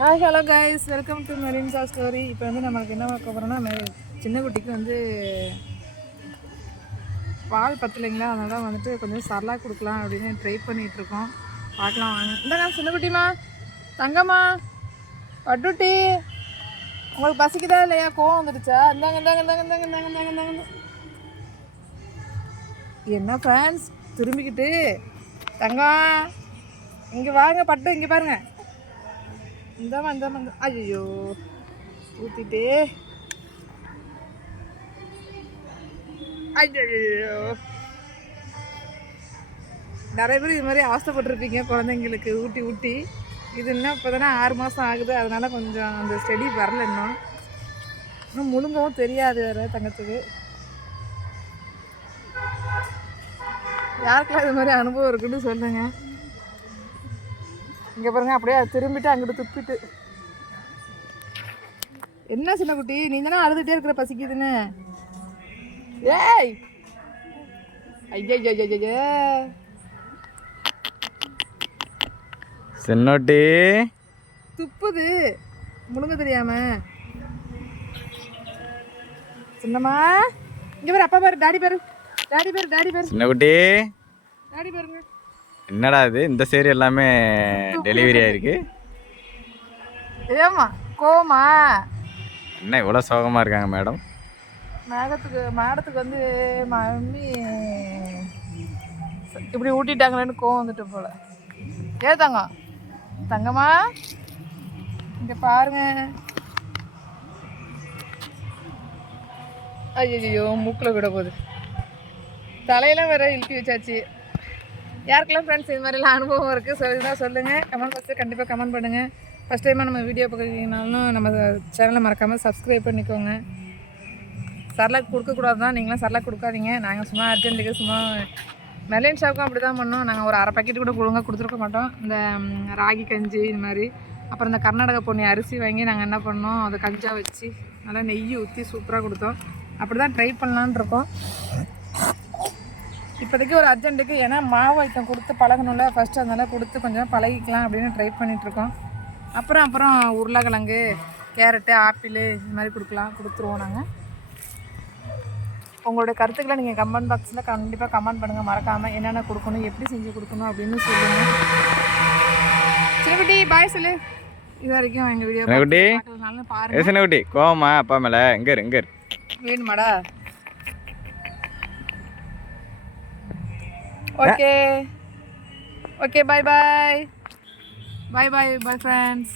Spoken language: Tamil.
Hi hello guys welcome to Merinsa story இப்போ வந்து நம்மளுக்கு என்ன பார்க்க போகிறோம்னா சின்ன குட்டிக்கு வந்து பால் பத்தலைங்களா? அதனால் வந்துட்டு கொஞ்சம் சரலா கொடுக்கலாம் அப்படின்னு ட்ரை பண்ணிகிட்ருக்கோம் இருக்கோம் பார்க்கலாம் வாங்க. இந்தாங்க சின்ன குட்டிமா. தங்கம்மா பட்டுட்டி. உங்களுக்கு பசிக்குதா இல்லையா? கோவம் வந்துடுச்சா? இந்தாங்க இந்தாங்க இந்தாங்க இந்தாங்க இந்தாங்க இந்தாங்க இந்தாங்க என்ன ஃப்ரெண்ட்ஸ் திரும்பிக்கிட்டு. தங்கம் இங்கே வாங்க பட்டு இங்கே பாருங்கள் இந்தாமா இந்தாமா இந்த ஐயோ ஊற்றிட்டே ஐயோ நிறைய பேர் இது மாதிரி அவஸ்தைப்பட்டிருப்பீங்க குழந்தைங்களுக்கு ஊட்டி ஊட்டி. இது இன்னும் இப்போ தானே ஆறு மாதம் ஆகுது. அதனால் கொஞ்சம் அந்த ஸ்டெடி வரல இன்னும். இன்னும் முழுங்கவும் தெரியாது வேறு தங்கத்துக்கு. யாருக்கெல்லாம் இது மாதிரி அனுபவம் இருக்குன்னு சொல்லுங்கள் இங்கே பாருங்க அப்படியே திரும்பிட்டு அங்கிட்டு துப்பிட்டு. என்ன சின்ன குட்டி நீ தானே அழுதுகிட்டே இருக்கிற பசிக்குதுன்னு? ஏய்! ஐயா சின்னோட்டி. துப்புது. முழுங்க தெரியாம. சின்னம்மா இங்க பாரு அப்பா பாரு டாடி பாரு. டாடி பாரு டாடி பாரு. சின்னக்குட்டி. டாடி பாருங்க. என்னடா இது? இந்த சேரி எல்லாமே டெலிவரி ஆயிருக்கு. ஏமா கோவமா? என்ன இவ்வளோ சோகமாக இருக்காங்க மேடம்? மேகத்துக்கு மேடத்துக்கு வந்து மம்மி இப்படி ஊட்டிட்டாங்களேன்னு கோவம் வந்துட்டு போல. ஏ தங்கம் தங்கம்மா இங்க பாருங்க. ஐயோ மூக்கில் விட போகுது. தலையெல்லாம் வேற இழுப்பி வச்சாச்சு. யாருக்கெல்லாம் ஃப்ரெண்ட்ஸ் இது மாதிரிலாம் அனுபவம் இருக்குது இதுதான் சொல்லுங்கள் கமெண்ட் ஃபஸ்ட்டு கண்டிப்பாக கமெண்ட் பண்ணுங்கள் ஃபஸ்ட் டைமாக நம்ம வீடியோ பார்க்குறீங்கனாலும் நம்ம சேனலை மறக்காமல் சப்ஸ்கிரைப் பண்ணிக்கோங்க. சரலாக் கொடுக்கக்கூடாது தான் நீங்களாம் சரலாக் கொடுக்காதீங்க. நாங்கள் சும்மா அர்ஜென்ட்டுக்கு சும்மா மெலின் ஷாப்புக்கும் அப்படி தான் பண்ணோம். நாங்கள் ஒரு அரை பாக்கெட் கூட ஒழுங்காக கொடுத்துருக்க மாட்டோம். இந்த ராகி கஞ்சி இது மாதிரி. அப்புறம் இந்த கர்நாடகா பொன்னி அரிசி வாங்கி நாங்கள் என்ன பண்ணோம்? அதை கஞ்சா வச்சு நல்லா நெய் ஊற்றி சூப்பராக கொடுத்தோம். அப்படி தான் ட்ரை பண்ணலான் இருக்கோம். இப்போதைக்கு ஒரு அர்ஜென்ட்டுக்கு ஏன்னா மாவு ஐட்டம் கொடுத்து பழகணும்ல. ஃபஸ்ட்டு அதனால கொடுத்து கொஞ்சம் பழகிக்கலாம் அப்படின்னு ட்ரை பண்ணிகிட்ருக்கோம் அப்புறம் அப்புறம் உருளைக்கிழங்கு கேரட்டு ஆப்பிள் இது மாதிரி கொடுக்கலாம். கொடுத்துருவோம் நாங்கள் உங்களோட கருத்துக்களை நீங்கள் கமெண்ட் பாக்ஸில் கண்டிப்பாக கமெண்ட் பண்ணுங்கள் மறக்காமல் என்னென்ன கொடுக்கணும் எப்படி செஞ்சு கொடுக்கணும் அப்படின்னு சொல்லுங்கள் சின்னக்குட்டி பாய் சொல்லு. இது வரைக்கும் எங்கள் வீடியோ சின்னக்குட்டி கோவமா அப்பா மேலே. எங்கே இரு எங்கே வேணுமாடா? Okay okay bye bye bye bye bye friends